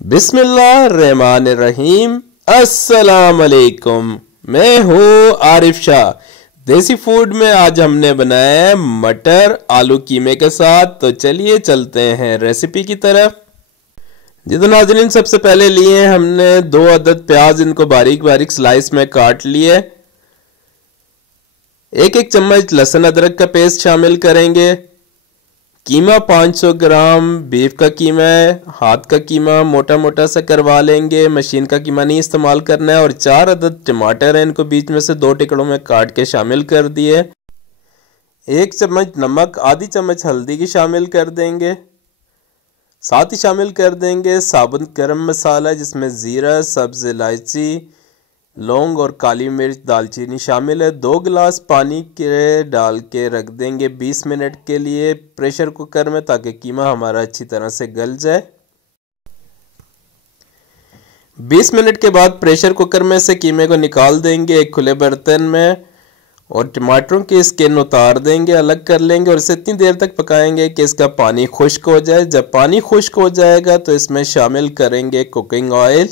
बिस्मिल्लाहिर्रहमानिर्रहीम। अस्सलाम वालेकुम। मैं हूँ आरिफ शाह। देसी फूड में आज हमने बनाया है मटर आलू कीमे के साथ। तो चलिए चलते हैं रेसिपी की तरफ। जी तो नाज़रीन, सबसे पहले लिए हमने 2 अदद प्याज, इनको बारीक बारीक स्लाइस में काट लिए। एक चम्मच लहसुन अदरक का पेस्ट शामिल करेंगे। कीमा 500 ग्राम बीफ का कीमा है, हाथ का कीमा मोटा मोटा सा करवा लेंगे, मशीन का कीमा नहीं इस्तेमाल करना है। और 4 अदद टमाटर हैं, इनको बीच में से 2 टुकड़ों में काट के शामिल कर दिए। 1 चम्मच नमक, आधी चम्मच हल्दी की शामिल कर देंगे। साथ ही शामिल कर देंगे साबुत गरम मसाला, जिसमें ज़ीरा, सब्ज़ इलायची, लौंग और काली मिर्च, दालचीनी शामिल है। 2 गिलास पानी के डाल के रख देंगे 20 मिनट के लिए प्रेशर कुकर में, ताकि कीमा हमारा अच्छी तरह से गल जाए। 20 मिनट के बाद प्रेशर कुकर में से कीमे को निकाल देंगे एक खुले बर्तन में, और टमाटरों की स्किन उतार देंगे, अलग कर लेंगे। और इसे इतनी देर तक पकाएंगे कि इसका पानी खुश्क हो जाए। जब पानी खुश्क हो जाएगा तो इसमें शामिल करेंगे कुकिंग ऑयल।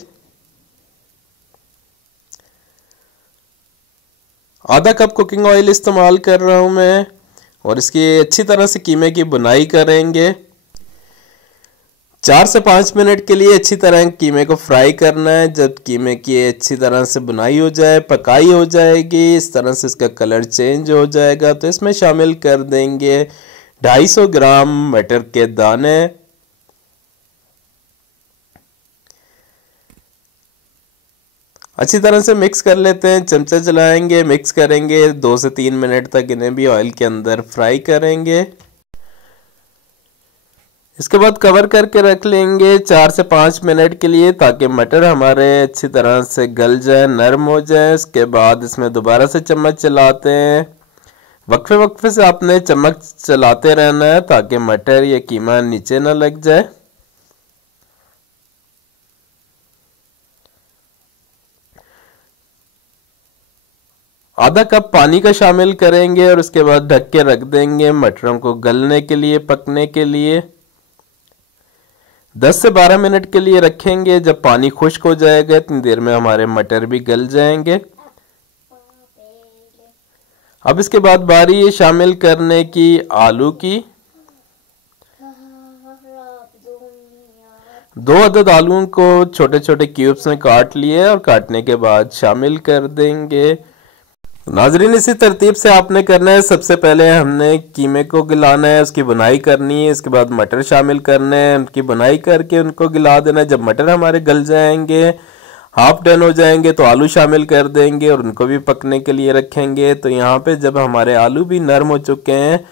आधा कप कुकिंग ऑयल इस्तेमाल कर रहा हूं मैं। और इसकी अच्छी तरह से कीमे की बुनाई करेंगे। 4 से 5 मिनट के लिए अच्छी तरह कीमे को फ्राई करना है। जब कीमे की अच्छी तरह से बुनाई हो जाए, पकाई हो जाएगी, इस तरह से इसका कलर चेंज हो जाएगा, तो इसमें शामिल कर देंगे 250 ग्राम मटर के दाने। अच्छी तरह से मिक्स कर लेते हैं, चमचा चलाएंगे, मिक्स करेंगे। 2 से 3 मिनट तक इन्हें भी ऑयल के अंदर फ्राई करेंगे। इसके बाद कवर करके रख लेंगे 4 से 5 मिनट के लिए, ताकि मटर हमारे अच्छी तरह से गल जाए, नरम हो जाए। इसके बाद इसमें दोबारा से चम्मच चलाते हैं। वक्फे वक्फे से आपने चम्मच चलाते रहना है, ताकि मटर या कीमा नीचे ना लग जाए। आधा कप पानी का शामिल करेंगे और उसके बाद ढक के रख देंगे मटरों को गलने के लिए, पकने के लिए। 10 से 12 मिनट के लिए रखेंगे। जब पानी खुश्क हो जाएगा, इतनी देर में हमारे मटर भी गल जाएंगे। अब इसके बाद बारी है शामिल करने की आलू की। 2 अदद आलूओं को छोटे छोटे क्यूब्स में काट लिए और काटने के बाद शामिल कर देंगे। नाजरीन, इसी तरतीब से आपने करना है। सबसे पहले हमने कीमे को गिलाना है, उसकी बुनाई करनी है। इसके बाद मटर शामिल करने हैं, उनकी बुनाई करके उनको गिला देना है। जब मटर हमारे गल जाएंगे, हाफ डन हो जाएंगे, तो आलू शामिल कर देंगे और उनको भी पकने के लिए रखेंगे। तो यहाँ पे जब हमारे आलू भी नरम हो चुके हैं,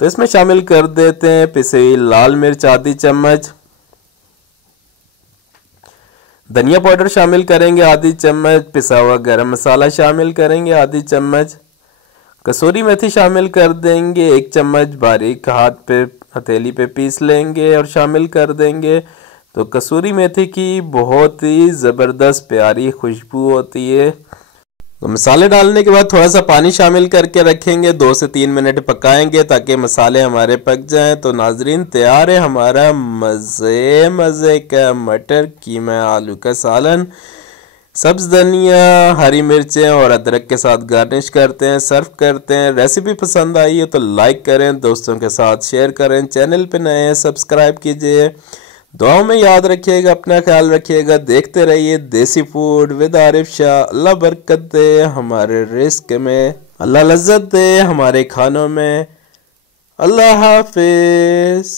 तो इसमें शामिल कर देते हैं पिसी हुई लाल मिर्च आधी चम्मच, धनिया पाउडर शामिल करेंगे आधी चम्मच, पिसा हुआ गरम मसाला शामिल करेंगे आधी चम्मच, कसूरी मेथी शामिल कर देंगे 1 चम्मच, बारीक हाथ पे हथेली पे पीस लेंगे और शामिल कर देंगे। तो कसूरी मेथी की बहुत ही ज़बरदस्त प्यारी खुशबू होती है। तो मसाले डालने के बाद थोड़ा सा पानी शामिल करके रखेंगे, 2 से 3 मिनट पकाएंगे ताकि मसाले हमारे पक जाएं। तो नाजरीन, तैयार है हमारा मज़े मज़े का मटर कीमा आलू का सालन। सब्ज़ धनिया, हरी मिर्चें और अदरक के साथ गार्निश करते हैं, सर्व करते हैं। रेसिपी पसंद आई है तो लाइक करें, दोस्तों के साथ शेयर करें। चैनल पे नए हैं सब्सक्राइब कीजिए। दुआओं में याद रखिएगा, अपना ख्याल रखिएगा। देखते रहिए देसी फूड विद आरिफ शाह। अल्लाह बरकत दे हमारे रिस्क में, अल्लाह लज्जत दे हमारे खानों में। अल्लाह हाफिज।